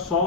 100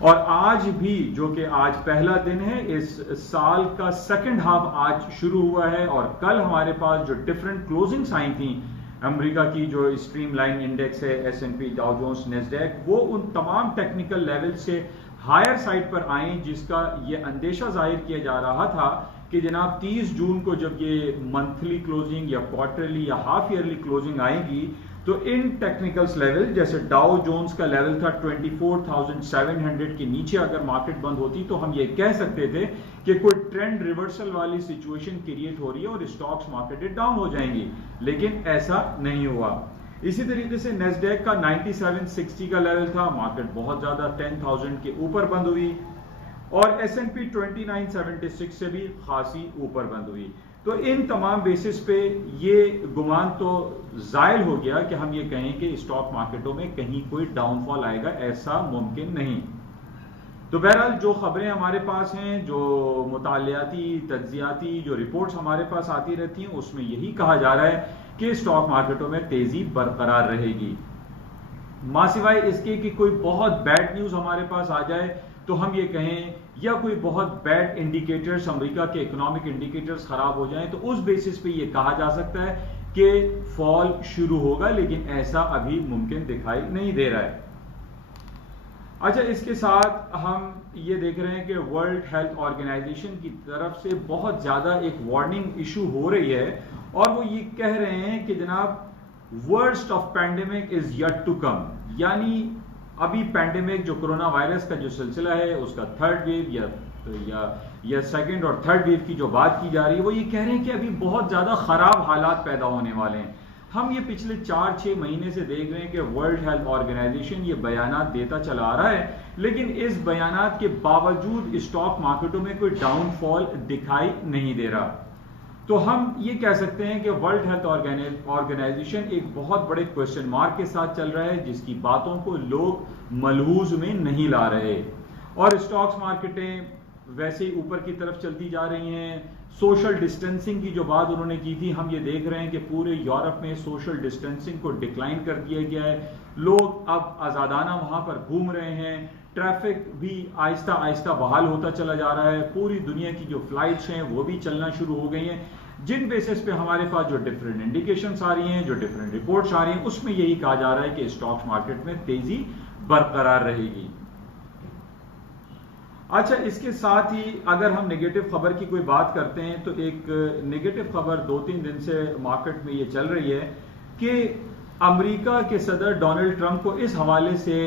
اور آج بھی جو کہ آج پہلا دن ہے، اس سال کا سیکنڈ ہاف آج شروع ہوا ہے، اور کل ہمارے پاس جو ڈفرنٹ کلوزنگز آئی تھیں امریکہ کی، جو اسٹریم لائن انڈیکس ہے، ایس این پی، ڈاؤ جونز، نیسڈیک، وہ ان تمام ٹیکنیکل لیول سے ہائر سائڈ پر آئیں، جس کا یہ اندیشہ ظاہر کیا جا رہا تھا کہ جناب 30 جون کو جب یہ منتھلی کلوزنگ یا کوارٹرلی یا ہاف ایئرلی کلوزنگ آئے گی تو ان ٹیکنیکلز لیول، جیسے ڈاؤ جونز کا لیول تھا 24,700 کے نیچے اگر مارکیٹ بند ہوتی تو ہم یہ کہہ سکتے تھے کہ کوئی ٹرینڈ ریورسل والی سچویشن کریٹ ہو رہی ہے اور اسٹاکس مارکیٹ ڈاؤن ہو جائیں گی، لیکن ایسا نہیں ہوا۔ اسی طریقے سے نیسڈیک کا 9760 کا لیول تھا، مارکیٹ بہت زیادہ 10,000 کے اوپر بند ہوئی، اور ایس این پی 2976 سے بھی خاصی اوپر بند ہوئی۔ تو ان تمام بیسس پہ یہ گمان تو زائل ہو گیا کہ ہم یہ کہیں کہ اسٹاک مارکیٹوں میں کہیں کوئی ڈاؤن فال آئے گا، ایسا ممکن نہیں۔ تو بہرحال جو خبریں ہمارے پاس ہیں، جو مطالعاتی تجزیاتی جو رپورٹس ہمارے پاس آتی رہتی ہیں، اس میں یہی کہا جا رہا ہے کہ اسٹاک مارکیٹوں میں تیزی برقرار رہے گی، ماں سوائے اس کے کہ کوئی بہت بیڈ نیوز ہمارے پاس آ جائے تو ہم یہ کہیں، یا کوئی بہت بیڈ انڈیکیٹرز، امریکہ کے اکنامک انڈیکیٹرز خراب ہو جائیں، تو اس بیسس پہ یہ کہا جا سکتا ہے کہ فال شروع ہوگا، لیکن ایسا ابھی ممکن دکھائی نہیں دے رہا ہے۔ اچھا، اس کے ساتھ ہم یہ دیکھ رہے ہیں کہ ورلڈ ہیلتھ آرگنائزیشن کی طرف سے بہت زیادہ ایک وارننگ ایشو ہو رہی ہے، اور وہ یہ کہہ رہے ہیں کہ جناب worst of pandemic is yet to come, یعنی ابھی پینڈیمک جو کرونا وائرس کا جو سلسلہ ہے اس کا تھرڈ ویو یا سیکنڈ اور تھرڈ ویو کی جو بات کی جا رہی ہے، وہ یہ کہہ رہے ہیں کہ ابھی بہت زیادہ خراب حالات پیدا ہونے والے ہیں۔ ہم یہ پچھلے 4-6 مہینے سے دیکھ رہے ہیں کہ ورلڈ ہیلتھ آرگنائزیشن یہ بیانات دیتا چلا آ رہا ہے، لیکن اس بیانات کے باوجود اسٹاک مارکیٹوں میں کوئی ڈاؤن فال دکھائی نہیں دے رہا۔ تو ہم یہ کہہ سکتے ہیں کہ ورلڈ ہیلتھ آرگنائزیشن ایک بہت بڑے کوشچن مارک کے ساتھ چل رہا ہے، جس کی باتوں کو لوگ ملحوظ میں نہیں لا رہے، اور اسٹاکس مارکیٹیں ویسے ہی اوپر کی طرف چلتی جا رہی ہیں۔ سوشل ڈسٹینسنگ کی جو بات انہوں نے کی تھی، ہم یہ دیکھ رہے ہیں کہ پورے یورپ میں سوشل ڈسٹینسنگ کو ڈکلائن کر دیا گیا ہے، لوگ اب آزادانہ وہاں پر گھوم رہے ہیں، ٹریفک بھی آہستہ آہستہ بحال ہوتا چلا جا رہا ہے، پوری دنیا کی جو فلائٹس ہیں وہ بھی چلنا شروع ہو گئی ہیں، جن بیسس پہ ہمارے پاس جو ڈفرینٹ انڈیکیشنز آ رہی ہیں، جو ڈفرینٹ رپورٹس آ رہی ہیں، اس میں یہی کہا جا رہا ہے کہ اسٹاک مارکیٹ میں تیزی برقرار رہے گی۔ اچھا، اس کے ساتھ ہی اگر ہم نیگیٹو خبر کی کوئی بات کرتے ہیں تو ایک نیگیٹو خبر 2-3 دن سے مارکیٹ میں یہ چل رہی ہے کہ امریکہ کے صدر ڈونلڈ ٹرمپ کو اس حوالے سے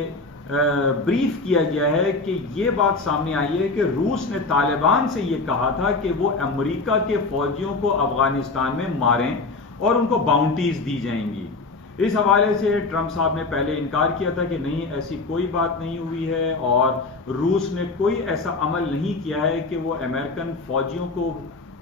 بریف کیا گیا ہے کہ یہ بات سامنے آئی ہے کہ روس نے طالبان سے یہ کہا تھا کہ وہ امریکہ کے فوجیوں کو افغانستان میں ماریں اور ان کو باؤنٹیز دی جائیں گی۔ اس حوالے سے ٹرمپ صاحب نے پہلے انکار کیا تھا کہ نہیں، ایسی کوئی بات نہیں ہوئی ہے، اور روس نے کوئی ایسا عمل نہیں کیا ہے کہ وہ امریکن فوجیوں کو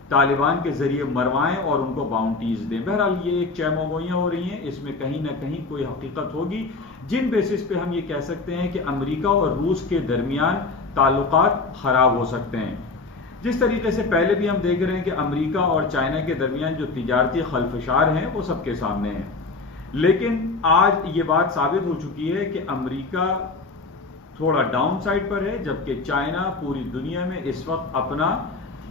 طالبان کے ذریعے مروائیں اور ان کو باؤنٹیز دیں۔ بہرحال یہ ایک چہمگوئیاں ہو رہی ہیں، اس میں کہیں نہ کہیں کوئی حقیقت ہوگی، جن بیسس پہ ہم یہ کہہ سکتے ہیں کہ امریکہ اور روس کے درمیان تعلقات خراب ہو سکتے ہیں۔ جس طریقے سے پہلے بھی ہم دیکھ رہے ہیں کہ امریکہ اور چائنا کے درمیان جو تجارتی خلفشار ہیں وہ سب کے سامنے ہیں، لیکن آج یہ بات ثابت ہو چکی ہے کہ امریکہ تھوڑا ڈاؤن سائڈ پر ہے، جبکہ چائنا پوری دنیا میں اس وقت اپنا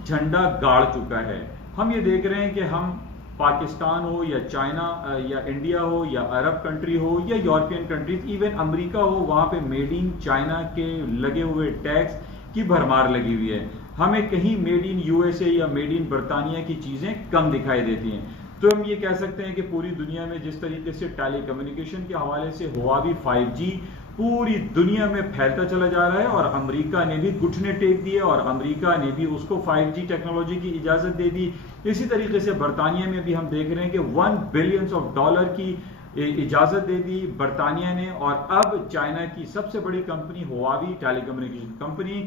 جھنڈا گاڑ چکا ہے۔ ہم یہ دیکھ رہے ہیں کہ ہم پاکستان ہو یا چائنا یا انڈیا ہو یا عرب کنٹری ہو یا یورپین کنٹریز، ایون امریکہ ہو، وہاں پہ میڈ ان چائنا کے لگے ہوئے ٹیکس کی بھرمار لگی ہوئی ہے۔ ہمیں کہیں made in U S A یا میڈ ان برطانیہ کی چیزیں کم دکھائی دیتی ہیں۔ تو ہم یہ کہہ سکتے ہیں کہ پوری دنیا میں جس طریقے سے ٹیلی کمیونیکیشن کے حوالے سے ہواوی 5G پوری دنیا میں پھیلتا چلا جا رہا ہے، اور امریکہ نے بھی گھٹنے ٹیک دیے اور امریکہ نے بھی اس کو 5G ٹیکنالوجی کی اجازت دے دی۔ اسی طریقے سے برطانیہ میں بھی ہم دیکھ رہے ہیں کہ $1 بلین کی اجازت دے دی برطانیہ نے، اور اب چائنا کی سب سے بڑی کمپنی ہواوی ٹیلی کمیونیکیشن کمپنی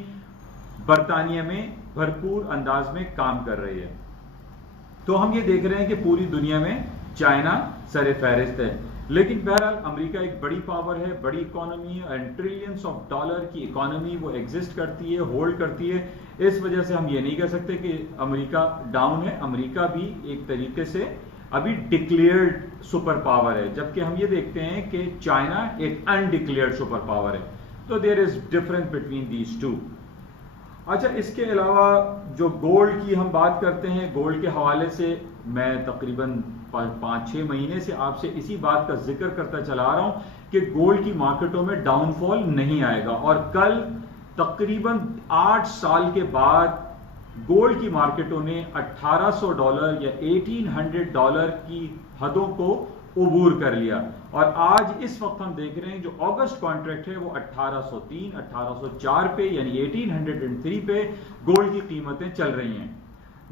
برطانیہ میں بھرپور انداز میں کام کر رہی ہے۔ تو ہم یہ دیکھ رہے ہیں کہ پوری دنیا میں چائنا سر فہرست ہے، لیکن بہرحال امریکہ ایک بڑی پاور ہے، بڑی اکانومی ہے، اینڈ ٹریلینز آف ڈالر کی اکانومی وہ ایگزسٹ کرتی ہے، ہولڈ کرتی ہے۔ اس وجہ سے ہم یہ نہیں کہہ سکتے کہ امریکہ ڈاؤن ہے، امریکہ بھی ایک طریقے سے ابھی ڈکلیئرڈ سپر پاور ہے، جبکہ ہم یہ دیکھتے ہیں کہ چائنا ایک انڈکلیئرڈ سپر پاور ہے۔ تو there is difference between these two. اچھا اس کے علاوہ جو گولڈ کی ہم بات کرتے ہیں، گولڈ کے حوالے سے میں تقریباً 5-6 مہینے سے آپ سے اسی بات کا ذکر کرتا چلا آ رہا ہوں کہ گولڈ کی مارکیٹوں میں ڈاؤن فال نہیں آئے گا، اور کل تقریباً 8 سال کے بعد گولڈ کی مارکیٹوں نے $1800 یا $1800 کی حدوں کو عبور کر لیا، اور آج اس وقت ہم دیکھ رہے ہیں جو اگست کانٹریکٹ ہے وہ 1803 1804 پہ یعنی 1803 پہ گولڈ کی قیمتیں چل رہی ہیں.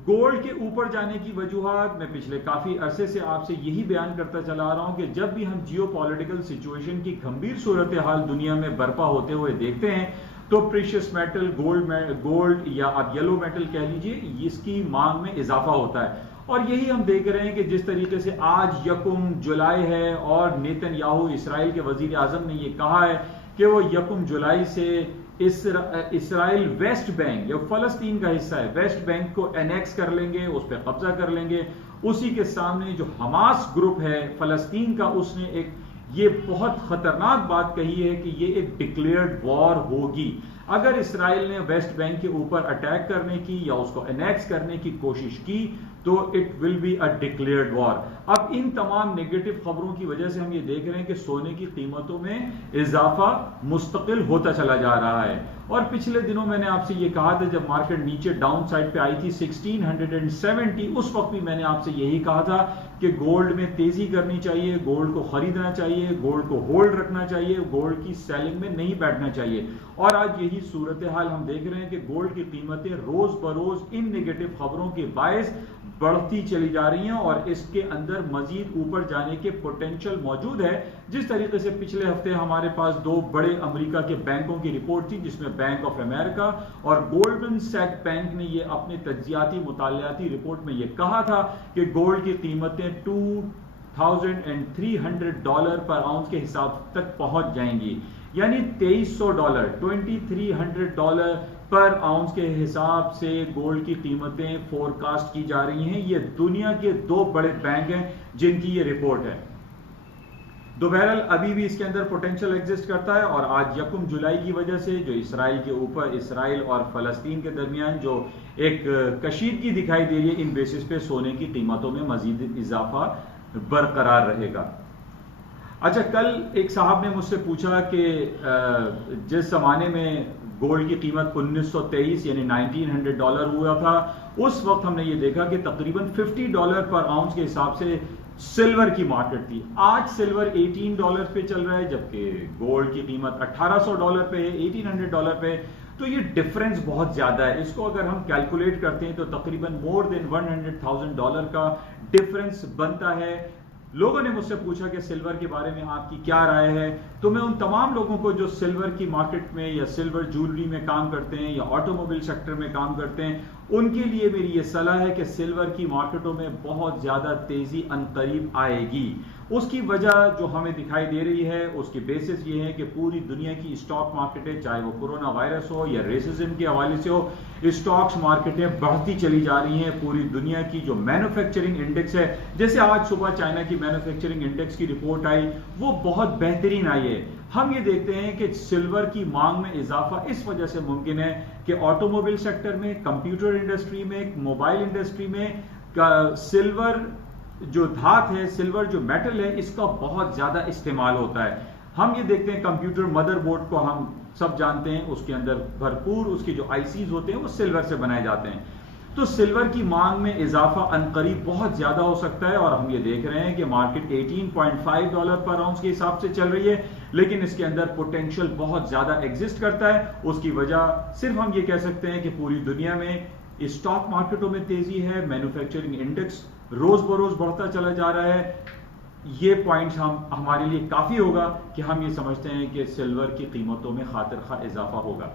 گولڈ کے اوپر جانے کی وجوہات میں پچھلے کافی عرصے سے آپ سے یہی بیان کرتا چلا آ رہا ہوں کہ جب بھی ہم جیو پولیٹیکل سچویشن کی گھمبیر صورتحال دنیا میں برپا ہوتے ہوئے دیکھتے ہیں تو پریشیس میٹل، گولڈ یا آپ یلو میٹل کہہ لیجئے، اس کی مانگ میں اضافہ ہوتا ہے. اور یہی ہم دیکھ رہے ہیں کہ جس طریقے سے آج 1 جولائی ہے اور نیتن یاہو اسرائیل کے وزیر اعظم نے یہ کہا ہے کہ وہ 1 جولائی سے اسرائیل ویسٹ بینک یا فلسطین کا حصہ ہے، ویسٹ بینک کو انیکس کر لیں گے، اس پہ قبضہ کر لیں گے. اسی کے سامنے جو حماس گروپ ہے فلسطین کا، اس نے ایک یہ بہت خطرناک بات کہی ہے کہ یہ ایک ڈکلیئرڈ وار ہوگی. اگر اسرائیل نے ویسٹ بینک کے اوپر اٹیک کرنے کی یا اس کو انیکس کرنے کی کوشش کی تو it will be a declared war. اب ان تمام نیگیٹو خبروں کی وجہ سے ہم یہ دیکھ رہے ہیں کہ سونے کی قیمتوں میں اضافہ مستقل ہوتا چلا جا رہا ہے. اور پچھلے دنوں میں نے آپ سے یہ کہا تھا جب مارکیٹ نیچے ڈاؤن سائڈ پہ آئی تھی 1670، اس وقت بھی میں نے آپ سے یہی کہا تھا کہ گولڈ میں تیزی کرنی چاہیے، گولڈ کو خریدنا چاہیے، گولڈ کو ہولڈ رکھنا چاہیے، گولڈ کی سیلنگ میں نہیں بیٹھنا چاہیے. اور آج یہی صورتحال ہم دیکھ رہے ہیں کہ گولڈ کی قیمتیں روز بروز ان نیگیٹو خبروں کے باعث بڑھتی چلی جا رہی ہیں اور اس کے اندر مزید اوپر جانے کے پوٹینشل موجود ہے. جس طریقے سے پچھلے ہفتے ہمارے پاس 2 بڑے امریکہ کے بینکوں کی رپورٹ تھی، جس میں بینک آف امریکہ اور گولڈمن سیک بینک نے یہ اپنے تجزیاتی مطالعاتی رپورٹ میں یہ کہا تھا کہ گولڈ کی قیمتیں $2,300 پر آؤنس کے حساب تک پہنچ جائیں گی، یعنی $2300 $2,300 پر آؤنس کے حساب سے گولڈ کی قیمتیں فور کاسٹ کی جا رہی ہیں. یہ دنیا کے 2 بڑے بینک ہیں جن کی یہ رپورٹ ہے. تو بہرحال ابھی بھی اس کے اندر پوٹینشل ایگزسٹ کرتا ہے، اور آج 1 جولائی کی وجہ سے جو اسرائیل کے اوپر، اسرائیل اور فلسطین کے درمیان جو ایک کشیدگی دکھائی دے رہی ہے، ان بیسس پہ سونے کی قیمتوں میں مزید اضافہ برقرار رہے گا. اچھا کل ایک صاحب نے مجھ سے پوچھا کہ جس زمانے میں گولڈ کی قیمت 1923 یعنی $1900 ہوا تھا، اس وقت ہم نے یہ دیکھا کہ تقریباً $50 پر آؤنس کے حساب سے سلور کی مارکیٹ تھی. آج سلور $18 پہ چل رہا ہے جبکہ گولڈ کی قیمت $1800 پہ ہے، $1800 پہ. تو یہ ڈفرنس بہت زیادہ ہے. اس کو اگر ہم کیلکولیٹ کرتے ہیں تو تقریباً مور دین $100,000 کا ڈفرنس بنتا ہے. لوگوں نے مجھ سے پوچھا کہ سلور کے بارے میں آپ کی کیا رائے ہے، تو میں ان تمام لوگوں کو جو سلور کی مارکیٹ میں یا سلور جولری میں کام کرتے ہیں یا آٹو موبائل سیکٹر میں کام کرتے ہیں، ان کے لیے میری یہ صلاح ہے کہ سلور کی مارکیٹوں میں بہت زیادہ تیزی عنقریب آئے گی. اس کی وجہ جو ہمیں دکھائی دے رہی ہے اس کی بیسس یہ ہے کہ پوری دنیا کی اسٹاک مارکیٹیں، چاہے وہ کورونا وائرس ہو یا ریسزم کے حوالے سے ہو، اسٹاکس مارکیٹیں بڑھتی چلی جا رہی ہیں. پوری دنیا کی جو مینوفیکچرنگ انڈیکس ہے، جیسے آج صبح چائنا کی مینوفیکچرنگ انڈیکس کی رپورٹ آئی، وہ بہت بہترین آئی ہے. ہم یہ دیکھتے ہیں کہ سلور کی مانگ میں اضافہ اس وجہ سے ممکن ہے کہ آٹو موبائل سیکٹر میں، کمپیوٹر انڈسٹری میں، موبائل انڈسٹری میں سلور جو دھات ہے، سلور جو میٹل ہے، اس کا بہت زیادہ استعمال ہوتا ہے. ہم یہ دیکھتے ہیں کمپیوٹر مدر بورڈ کو ہم سب جانتے ہیں، اس کے اندر بھرپور اس کے جو آئی سیز ہوتے ہیں وہ سلور سے بنائے جاتے ہیں. تو سلور کی مانگ میں اضافہ عنقریب بہت زیادہ ہو سکتا ہے، اور ہم یہ دیکھ رہے ہیں کہ مارکیٹ $18.5 پر آؤنس کے حساب سے چل رہی ہے، لیکن اس کے اندر پوٹینشل بہت زیادہ ایگزسٹ کرتا ہے. اس کی وجہ صرف ہم یہ کہہ سکتے ہیں کہ پوری دنیا میں اسٹاک مارکیٹوں میں تیزی ہے، مینوفیکچرنگ انڈیکس روز بروز بڑھتا چلا جا رہا ہے. یہ پوائنٹس ہمارے لیے کافی ہوگا کہ ہم یہ سمجھتے ہیں کہ سلور کی قیمتوں میں خاطر خواہ اضافہ ہوگا.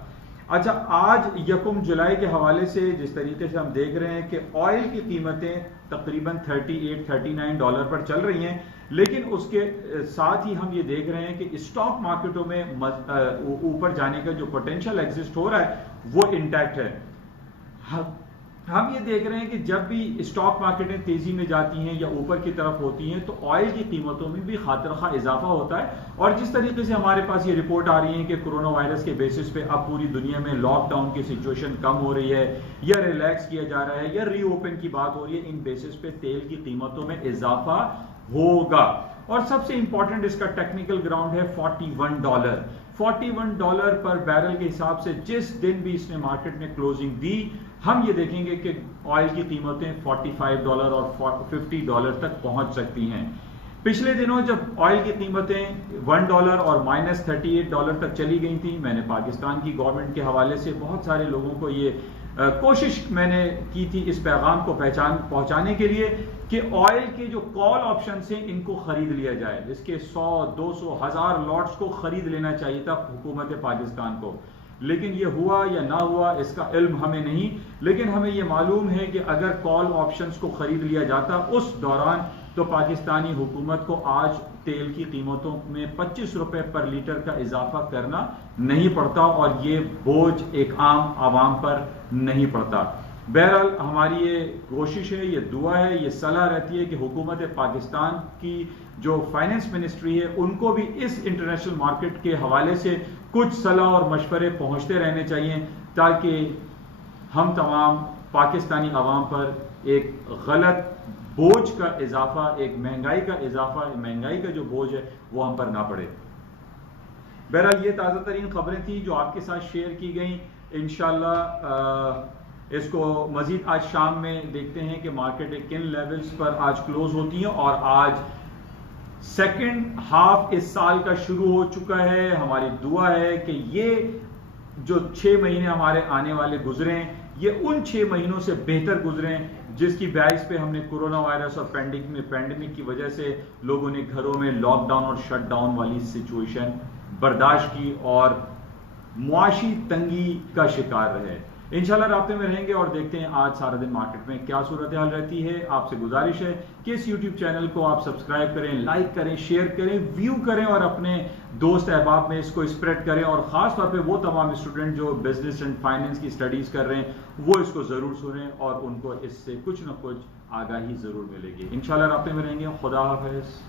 اچھا آج 1 جولائی کے حوالے سے جس طریقے سے ہم دیکھ رہے ہیں کہ آئل کی قیمتیں تقریباً $38-39 پر چل رہی ہیں، لیکن اس کے ساتھ ہی ہم یہ دیکھ رہے ہیں کہ اسٹاک مارکیٹوں میں اوپر جانے کا جو پوٹینشل ایگزسٹ ہو رہا ہے وہ انٹیکٹ ہے. ہم یہ دیکھ رہے ہیں کہ جب بھی اسٹاک مارکیٹیں تیزی میں جاتی ہیں یا اوپر کی طرف ہوتی ہیں تو آئل کی قیمتوں میں بھی خاطر خواہ اضافہ ہوتا ہے. اور جس طریقے سے ہمارے پاس یہ رپورٹ آ رہی ہے کہ کرونا وائرس کے بیسس پہ اب پوری دنیا میں لاک ڈاؤن کی سچویشن کم ہو رہی ہے یا ریلیکس کیا جا رہا ہے یا ری اوپن کی بات ہو رہی ہے, ان بیسس پہ تیل کی قیمتوں میں اضافہ ہوگا. اور سب سے امپورٹنٹ اس کا ٹیکنیکل گراؤنڈ ہے $41. $41 پر بیرل کے حساب سے جس دن بھی اس نے مارکیٹ میں کلوزنگ دی, ہم یہ دیکھیں گے کہ آئل کی قیمتیں $45 اور $50 تک پہنچ سکتی ہیں. پچھلے دنوں جب آئل کی قیمتیں $1 اور -$38 تک چلی گئی تھیں, میں نے پاکستان کی گورنمنٹ کے حوالے سے بہت سارے لوگوں کو یہ کوشش میں نے کی تھی اس پیغام کو پہنچانے کے لیے کہ آئل کے جو کال آپشنز ہیں ان کو خرید لیا جائے, جس کے 100, 200, 1000 لاٹس کو خرید لینا چاہیے تھا حکومت پاکستان کو. لیکن یہ ہوا یا نہ ہوا اس کا علم ہمیں نہیں, لیکن ہمیں یہ معلوم ہے کہ اگر کال آپشنز کو خرید لیا جاتا اس دوران تو پاکستانی حکومت کو آج تیل کی قیمتوں میں $25 پر لیٹر کا اضافہ کرنا نہیں پڑتا اور یہ بوجھ ایک عام عوام پر نہیں پڑتا. بہرحال ہماری یہ کوشش ہے, یہ دعا ہے, یہ صلاح رہتی ہے کہ حکومت پاکستان کی جو فائنینس منسٹری ہے ان کو بھی اس انٹرنیشنل مارکیٹ کے حوالے سے کچھ صلاح اور مشورے پہنچتے رہنے چاہیے تاکہ ہم تمام پاکستانی عوام پر ایک غلط بوجھ کا اضافہ, ایک مہنگائی کا اضافہ, مہنگائی کا جو بوجھ ہے وہ ہم پر نہ پڑے. بہرحال یہ تازہ ترین خبریں تھیں جو آپ کے ساتھ شیئر کی گئیں. انشاءاللہ اس کو مزید آج شام میں دیکھتے ہیں کہ مارکیٹ کن لیولز پر آج کلوز ہوتی ہیں. اور آج سیکنڈ ہاف اس سال کا شروع ہو چکا ہے. ہماری دعا ہے کہ یہ جو 6 مہینے ہمارے آنے والے گزریں یہ ان 6 مہینوں سے بہتر گزریں جس کی باعث پہ ہم نے کرونا وائرس اور پینڈیمک کی وجہ سے لوگوں نے گھروں میں لاک ڈاؤن اور شٹ ڈاؤن والی سچویشن برداشت کی اور معاشی تنگی کا شکار رہے. انشاءاللہ رابطے میں رہیں گے اور دیکھتے ہیں آج سارا دن مارکیٹ میں کیا صورتحال رہتی ہے. آپ سے گزارش ہے کہ اس یوٹیوب چینل کو آپ سبسکرائب کریں, لائک کریں, شیئر کریں, ویو کریں اور اپنے دوست احباب میں اس کو اسپریڈ کریں. اور خاص طور پہ وہ تمام اسٹوڈنٹ جو بزنس اینڈ فائنینس کی اسٹڈیز کر رہے ہیں وہ اس کو ضرور سنیں اور ان کو اس سے کچھ نہ کچھ آگاہی ضرور ملے گی. انشاءاللہ رابطے میں رہیں گے. خدا حافظ.